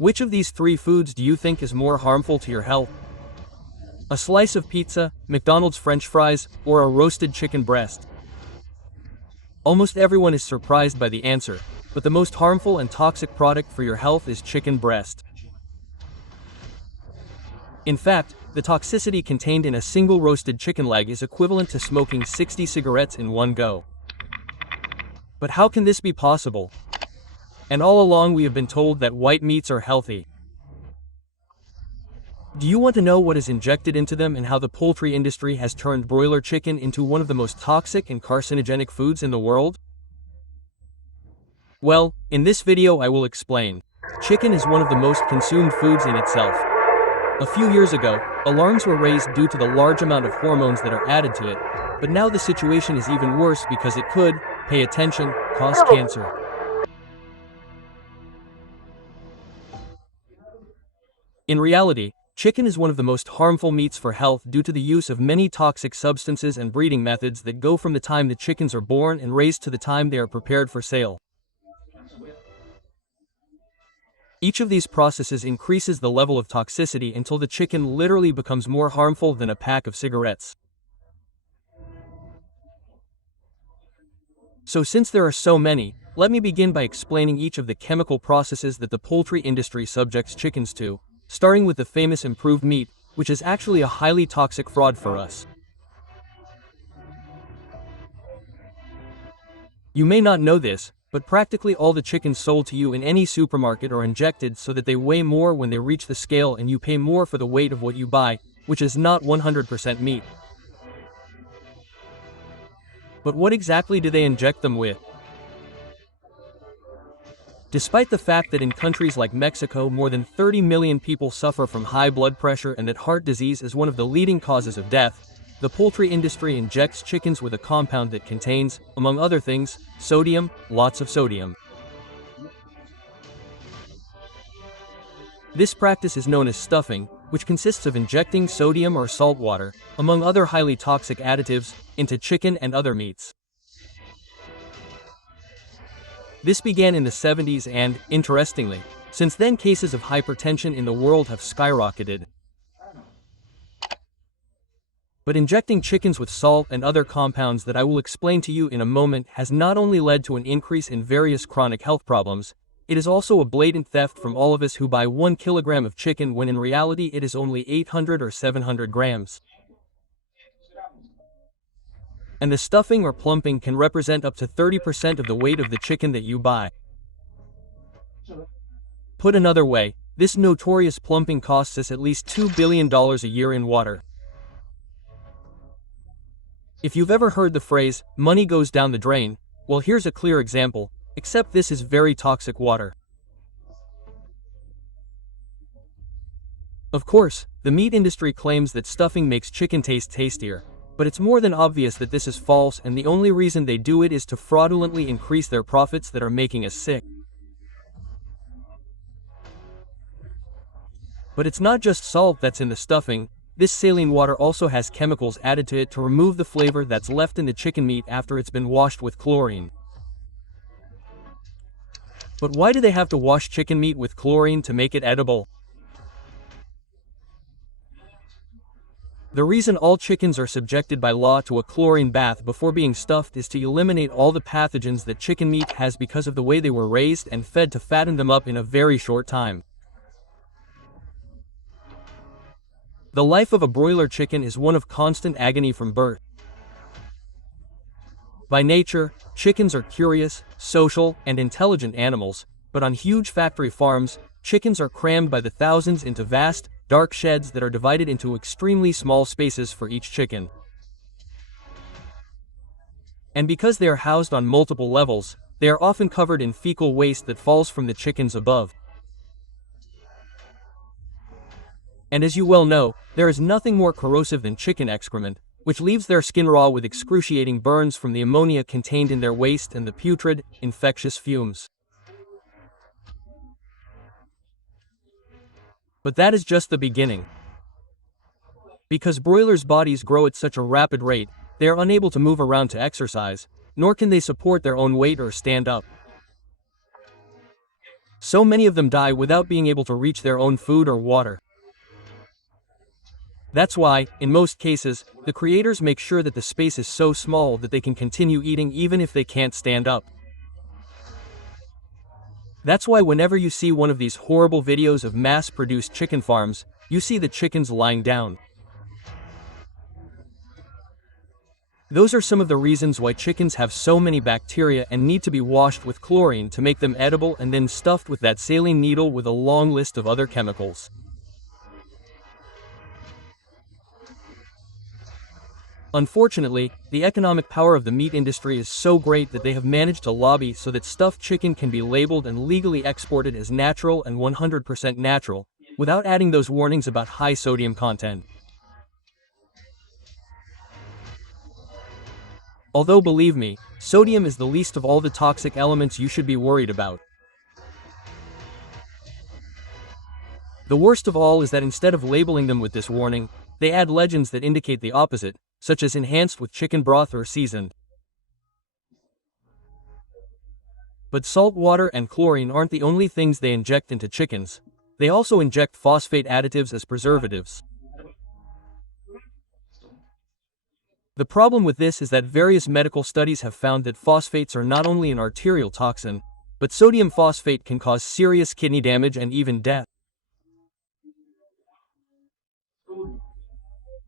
Which of these three foods do you think is more harmful to your health? A slice of pizza, McDonald's French fries, or a roasted chicken breast? Almost everyone is surprised by the answer, but the most harmful and toxic product for your health is chicken breast. In fact, the toxicity contained in a single roasted chicken leg is equivalent to smoking 60 cigarettes in one go. But how can this be possible? And all along we have been told that white meats are healthy. Do you want to know what is injected into them and how the poultry industry has turned broiler chicken into one of the most toxic and carcinogenic foods in the world? Well, in this video I will explain. Chicken is one of the most consumed foods in itself. A few years ago, alarms were raised due to the large amount of hormones that are added to it, but now the situation is even worse because it could, pay attention, cause cancer. In reality, chicken is one of the most harmful meats for health due to the use of many toxic substances and breeding methods that go from the time the chickens are born and raised to the time they are prepared for sale. Each of these processes increases the level of toxicity until the chicken literally becomes more harmful than a pack of cigarettes. So since there are so many, let me begin by explaining each of the chemical processes that the poultry industry subjects chickens to, starting with the famous improved meat, which is actually a highly toxic fraud for us. You may not know this, but practically all the chickens sold to you in any supermarket are injected so that they weigh more when they reach the scale and you pay more for the weight of what you buy, which is not 100% meat. But what exactly do they inject them with? Despite the fact that in countries like Mexico more than 30 million people suffer from high blood pressure and that heart disease is one of the leading causes of death, the poultry industry injects chickens with a compound that contains, among other things, sodium, lots of sodium. This practice is known as stuffing, which consists of injecting sodium or salt water, among other highly toxic additives, into chicken and other meats. This began in the 70s and, interestingly, since then cases of hypertension in the world have skyrocketed. But injecting chickens with salt and other compounds that I will explain to you in a moment has not only led to an increase in various chronic health problems, it is also a blatant theft from all of us who buy 1 kilogram of chicken when in reality it is only 800 or 700 grams. And the stuffing or plumping can represent up to 30% of the weight of the chicken that you buy. Put another way, this notorious plumping costs us at least $2 billion a year in water. If you've ever heard the phrase, money goes down the drain, well here's a clear example, except this is very toxic water. Of course, the meat industry claims that stuffing makes chicken taste tastier, but it's more than obvious that this is false and the only reason they do it is to fraudulently increase their profits that are making us sick. But it's not just salt that's in the stuffing. This saline water also has chemicals added to it to remove the flavor that's left in the chicken meat after it's been washed with chlorine. But why do they have to wash chicken meat with chlorine to make it edible? The reason all chickens are subjected by law to a chlorine bath before being stuffed is to eliminate all the pathogens that chicken meat has because of the way they were raised and fed to fatten them up in a very short time. The life of a broiler chicken is one of constant agony from birth. By nature, chickens are curious, social, and intelligent animals, but on huge factory farms, chickens are crammed by the thousands into vast, dark sheds that are divided into extremely small spaces for each chicken. And because they are housed on multiple levels, they are often covered in fecal waste that falls from the chickens above. And as you well know, there is nothing more corrosive than chicken excrement, which leaves their skin raw with excruciating burns from the ammonia contained in their waste and the putrid, infectious fumes. But that is just the beginning. Because broilers' bodies grow at such a rapid rate, they are unable to move around to exercise, nor can they support their own weight or stand up. So many of them die without being able to reach their own food or water. That's why, in most cases, the creators make sure that the space is so small that they can continue eating even if they can't stand up. That's why whenever you see one of these horrible videos of mass-produced chicken farms, you see the chickens lying down. Those are some of the reasons why chickens have so many bacteria and need to be washed with chlorine to make them edible and then stuffed with that saline needle with a long list of other chemicals. Unfortunately, the economic power of the meat industry is so great that they have managed to lobby so that stuffed chicken can be labeled and legally exported as natural and 100% natural, without adding those warnings about high sodium content. Although believe me, sodium is the least of all the toxic elements you should be worried about. The worst of all is that instead of labeling them with this warning, they add legends that indicate the opposite, such as enhanced with chicken broth or seasoned. But salt water and chlorine aren't the only things they inject into chickens. They also inject phosphate additives as preservatives. The problem with this is that various medical studies have found that phosphates are not only an arterial toxin, but sodium phosphate can cause serious kidney damage and even death.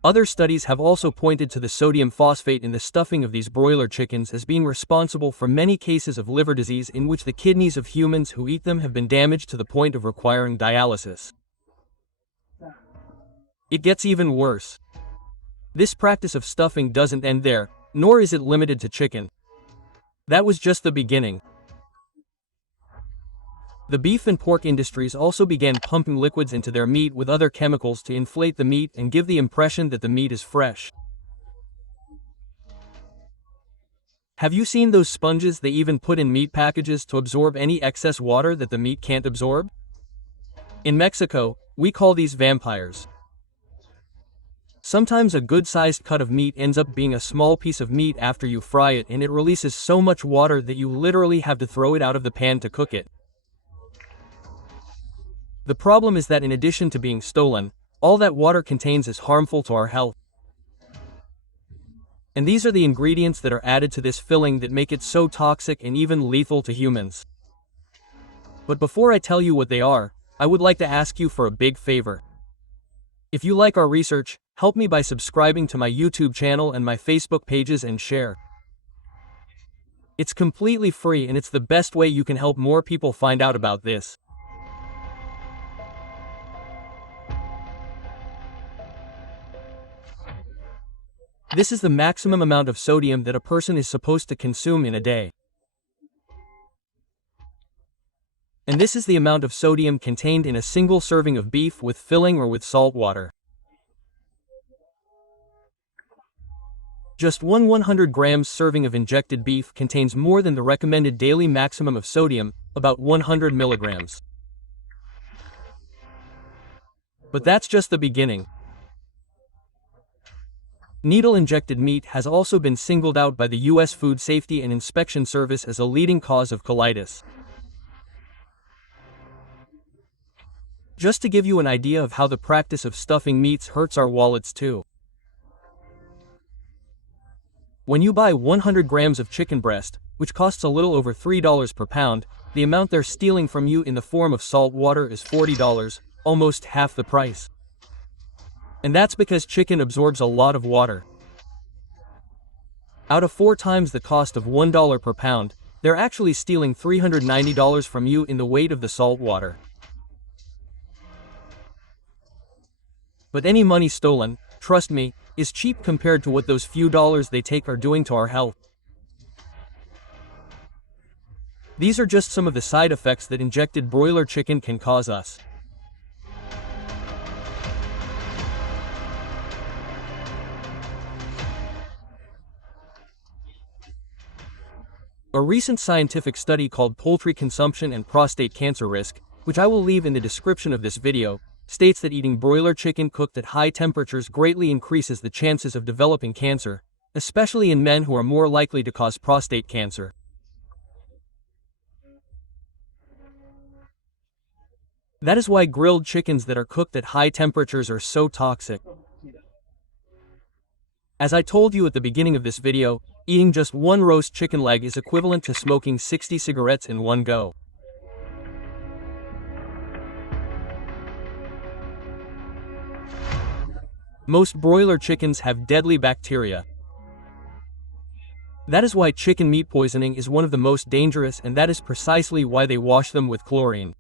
Other studies have also pointed to the sodium phosphate in the stuffing of these broiler chickens as being responsible for many cases of liver disease in which the kidneys of humans who eat them have been damaged to the point of requiring dialysis. It gets even worse. This practice of stuffing doesn't end there, nor is it limited to chicken. That was just the beginning. The beef and pork industries also began pumping liquids into their meat with other chemicals to inflate the meat and give the impression that the meat is fresh. Have you seen those sponges they even put in meat packages to absorb any excess water that the meat can't absorb? In Mexico, we call these vampires. Sometimes a good-sized cut of meat ends up being a small piece of meat after you fry it, and it releases so much water that you literally have to throw it out of the pan to cook it. The problem is that in addition to being stolen, all that water contains is harmful to our health. And these are the ingredients that are added to this filling that make it so toxic and even lethal to humans. But before I tell you what they are, I would like to ask you for a big favor. If you like our research, help me by subscribing to my YouTube channel and my Facebook pages and share. It's completely free and it's the best way you can help more people find out about this. This is the maximum amount of sodium that a person is supposed to consume in a day. And this is the amount of sodium contained in a single serving of beef with filling or with salt water. Just one 100 grams serving of injected beef contains more than the recommended daily maximum of sodium, about 100 milligrams. But that's just the beginning. Needle-injected meat has also been singled out by the U.S. Food Safety and Inspection Service as a leading cause of colitis. Just to give you an idea of how the practice of stuffing meats hurts our wallets too. When you buy 100 grams of chicken breast, which costs a little over $3 per pound, the amount they're stealing from you in the form of salt water is $40, almost half the price. And that's because chicken absorbs a lot of water. Out of 4 times the cost of $1 per pound, they're actually stealing $390 from you in the weight of the salt water. But any money stolen, trust me, is cheap compared to what those few dollars they take are doing to our health. These are just some of the side effects that injected broiler chicken can cause us. A recent scientific study called Poultry Consumption and Prostate Cancer Risk, which I will leave in the description of this video, states that eating broiler chicken cooked at high temperatures greatly increases the chances of developing cancer, especially in men who are more likely to cause prostate cancer. That is why grilled chickens that are cooked at high temperatures are so toxic. As I told you at the beginning of this video, eating just one roast chicken leg is equivalent to smoking 60 cigarettes in one go. Most broiler chickens have deadly bacteria. That is why chicken meat poisoning is one of the most dangerous, and that is precisely why they wash them with chlorine.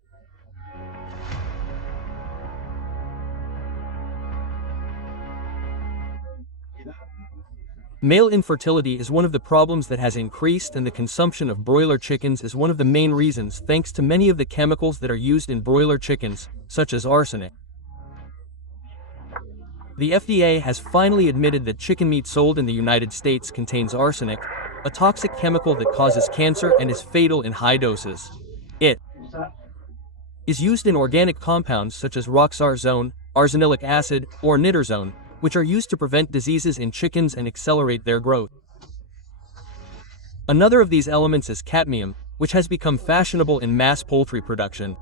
Male infertility is one of the problems that has increased, and the consumption of broiler chickens is one of the main reasons, thanks to many of the chemicals that are used in broiler chickens, such as arsenic. The FDA has finally admitted that chicken meat sold in the United States contains arsenic, a toxic chemical that causes cancer and is fatal in high doses. It is used in organic compounds such as roxarzone, arsenic acid, or nitarzone, which are used to prevent diseases in chickens and accelerate their growth. Another of these elements is cadmium, which has become fashionable in mass poultry production.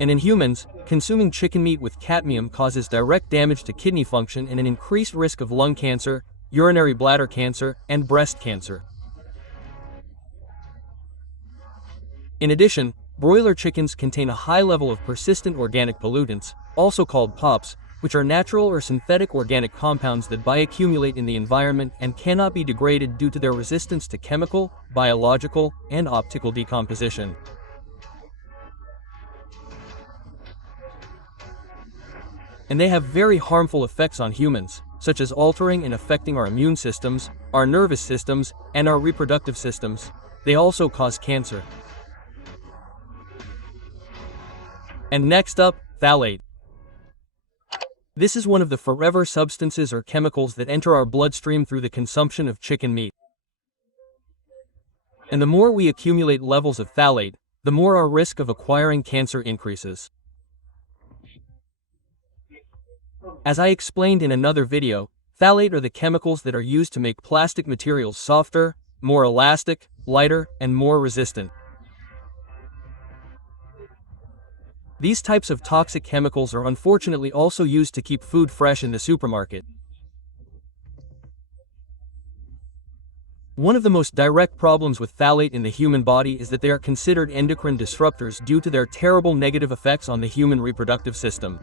And in humans, consuming chicken meat with cadmium causes direct damage to kidney function and an increased risk of lung cancer, urinary bladder cancer, and breast cancer. In addition, broiler chickens contain a high level of persistent organic pollutants, also called POPs, which are natural or synthetic organic compounds that bioaccumulate in the environment and cannot be degraded due to their resistance to chemical, biological, and optical decomposition. And they have very harmful effects on humans, such as altering and affecting our immune systems, our nervous systems, and our reproductive systems. They also cause cancer. And next up, phthalate. This is one of the forever substances or chemicals that enter our bloodstream through the consumption of chicken meat. And the more we accumulate levels of phthalate, the more our risk of acquiring cancer increases. As I explained in another video, phthalate are the chemicals that are used to make plastic materials softer, more elastic, lighter, and more resistant. These types of toxic chemicals are unfortunately also used to keep food fresh in the supermarket. One of the most direct problems with phthalate in the human body is that they are considered endocrine disruptors due to their terrible negative effects on the human reproductive system.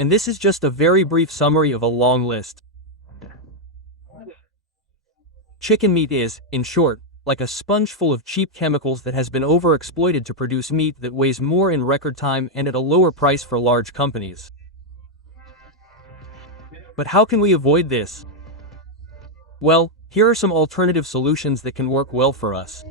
And this is just a very brief summary of a long list. Chicken meat is, in short, like a sponge full of cheap chemicals that has been overexploited to produce meat that weighs more in record time and at a lower price for large companies. But how can we avoid this? Well, here are some alternative solutions that can work well for us.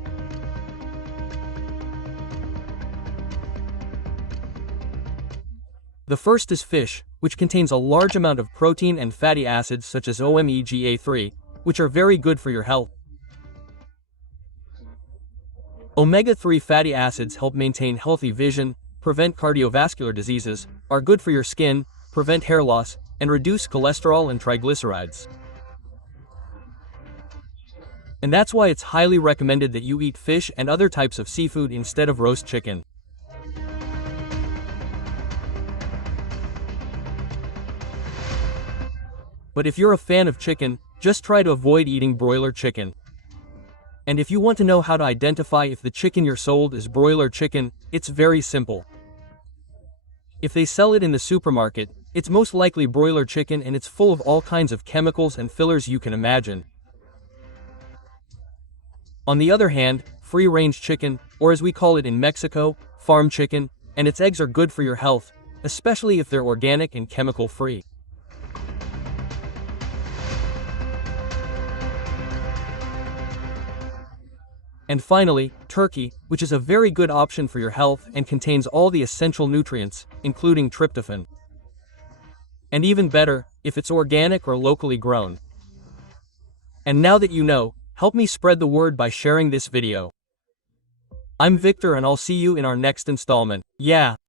The first is fish, which contains a large amount of protein and fatty acids such as omega-3, which are very good for your health. Omega-3 fatty acids help maintain healthy vision, prevent cardiovascular diseases, are good for your skin, prevent hair loss, and reduce cholesterol and triglycerides. And that's why it's highly recommended that you eat fish and other types of seafood instead of roast chicken. But if you're a fan of chicken, just try to avoid eating broiler chicken. And if you want to know how to identify if the chicken you're sold is broiler chicken, it's very simple. If they sell it in the supermarket, it's most likely broiler chicken, and it's full of all kinds of chemicals and fillers you can imagine. On the other hand, free-range chicken, or as we call it in Mexico, farm chicken, and its eggs are good for your health, especially if they're organic and chemical-free. And finally, turkey, which is a very good option for your health and contains all the essential nutrients, including tryptophan. And even better, if it's organic or locally grown. And now that you know, help me spread the word by sharing this video. I'm Victor, and I'll see you in our next installment. Yeah.